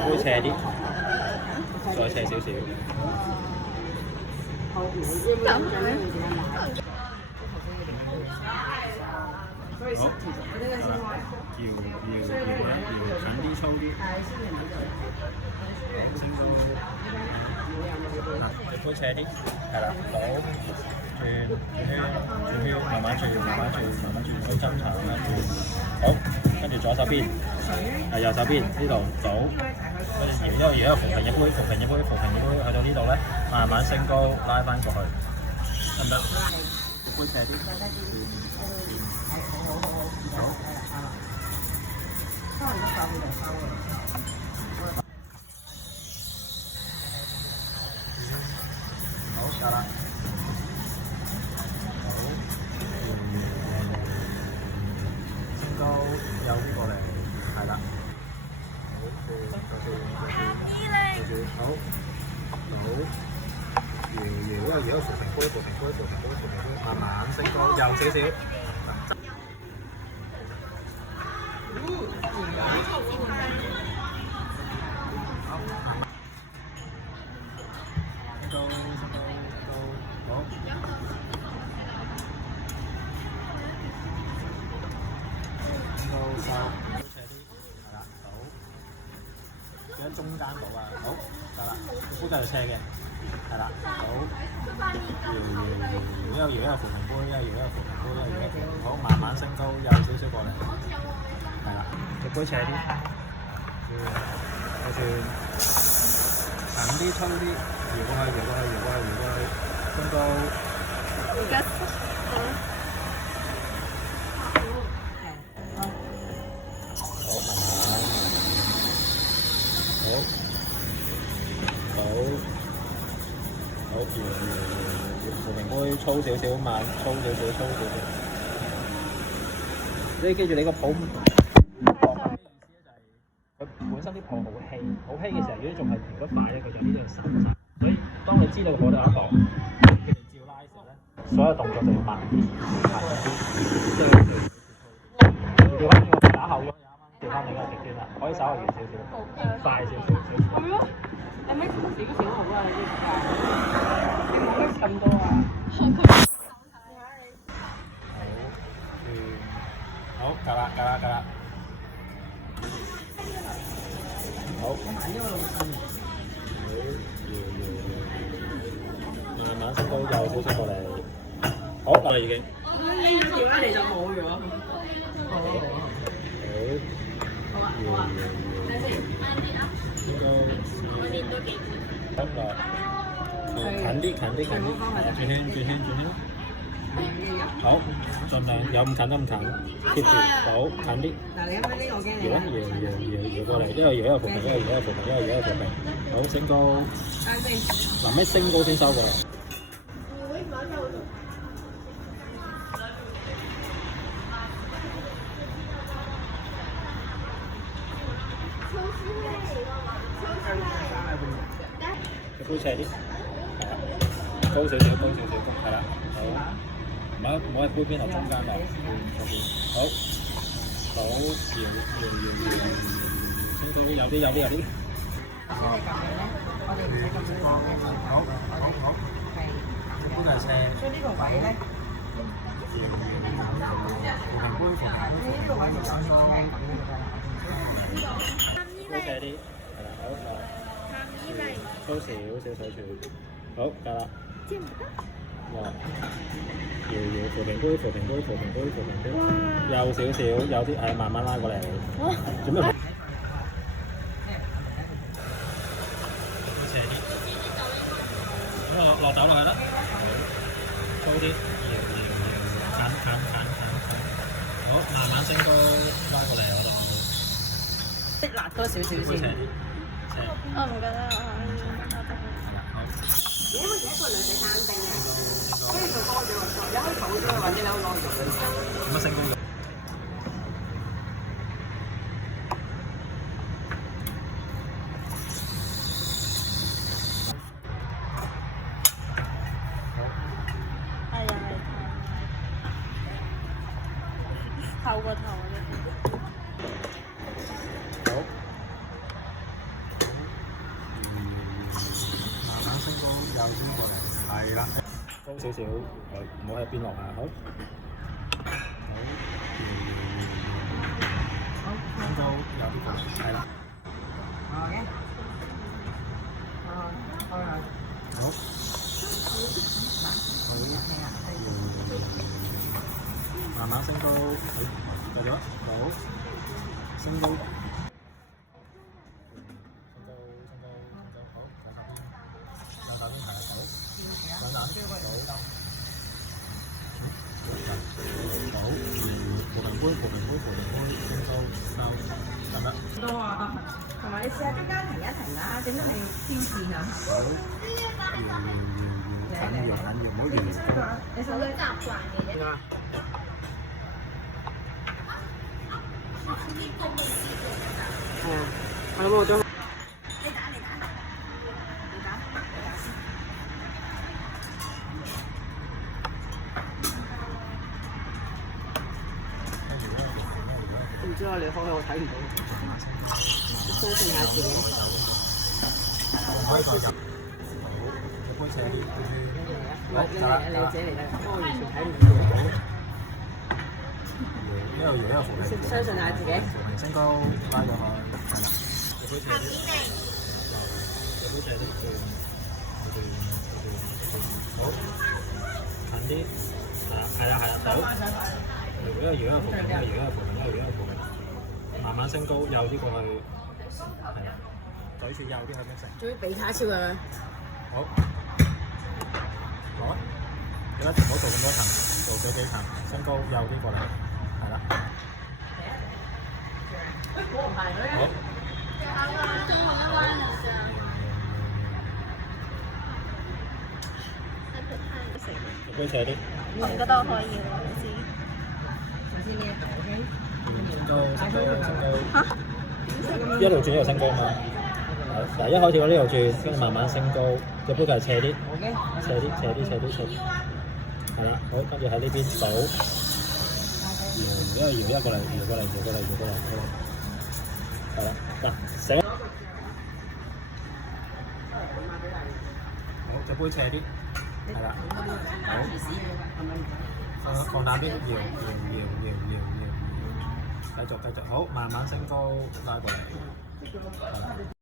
杯斜啲，再斜少少。好，搖近啲粗啲，升到杯斜啲，係啦，倒轉圈，慢慢轉，好增長啦，好，跟住左手邊，右手邊呢度倒，跟住搖扶平一杯，去到呢度咧，慢慢升高拉翻過去，得唔得？杯斜啲，好。好，得啦。好，升高右邊過嚟，係啦。好，好，搖，扶平杯，慢慢升高，右少少。好，收，斜啲，係啦，倒，喺中間倒啊，好，得啦，個杯繼續斜嘅，係啦，倒，搖，扶平杯，好，慢慢升高，右少少過嚟，係啦，個杯斜啲，轉，近啲粗啲，搖過去，升高。好，扶平杯粗少少，慢粗少少。你記住你個泡沫佢本身啲泡好稀嘅時候，如果仲係停得快咧，佢就呢度散晒。所以當你知道火度一度，佢哋照拉嘅時候咧，所有動作就要慢啲，調翻轉個打後咗，調翻另一個極端啦，可以稍微遠少少，快少少。係咯，你咩少少好啊？你唔好咁多啊！好，夠啦。好，慢慢升高，右少少過嚟。好啦，已經。呢條咧你就冇咗。好，得啦。近啲，轉圈。好，盡量有咁近得咁近，貼住，好，近啲。嗱，你咁樣呢個驚你。搖過嚟，一個搖扶平，好，升高。臨尾升高先收過嚟。杯斜啲，高少少，係啦，好，唔好喺杯邊落，中間落，好，搖，先到有啲。先你撳嘅咧，我哋唔使咁多嘅。好，杯就斜。所以呢個位咧，扶平杯，呢個位就搞錯嘅。杯斜啲，係啦，好。粗少水柱，好夠啦。搖，扶平杯，右少少，有啲係慢慢拉過嚟。做咩？斜啲，落酒落去啦。粗啲，搖，近。好，慢慢升高，拉過嚟嗰度。即辣多少少先。我唔覺得因為一個女仔單丁嘅，所以佢多咗個菜，一開頭好多或者你可以攞嚟做嘅。點樣升高？係透過頭嘅。好。高少少，唔好喺邊落下，好，升高有啲高，係啦，好，慢慢升高，繼續，好，升高，好，向下邊行，好，向下，好。好，扶平杯，升高收，得唔得？多啊，同埋你試下中間停一停啦，點都係要挑戰啊！好，搖，唔好搖。你手都習慣嘅啫。係啊，我諗我將。你打。唔知啊，你開我睇唔到，相信下自己。開個入，好，個杯斜啲，好，你自己嚟㗎，我完全睇唔到。一路搖扶你。相信下自己。扶平升高，拉過去，係啦。個杯斜啲，好，近啲，係啦，走。一個搖扶平，慢慢升高，右啲過去，係啦，嘴住右啲去咩食？仲要比卡超啊！好，攞，記得唔好做咁多層，做咗幾層，升高右啲過嚟，係啦。好。杯斜啲。我覺得可以喎，好似。升高，一路轉一路升高嘛。嗱，一開始我呢度轉，跟住慢慢升高，隻杯就斜啲，斜啲。係啦，好，跟住喺呢邊倒，搖一個過嚟，係啦，嗱，醒。好，隻杯斜啲，係啦，好，放大啲，搖，繼續，好，慢慢升高，拉過嚟，係啦。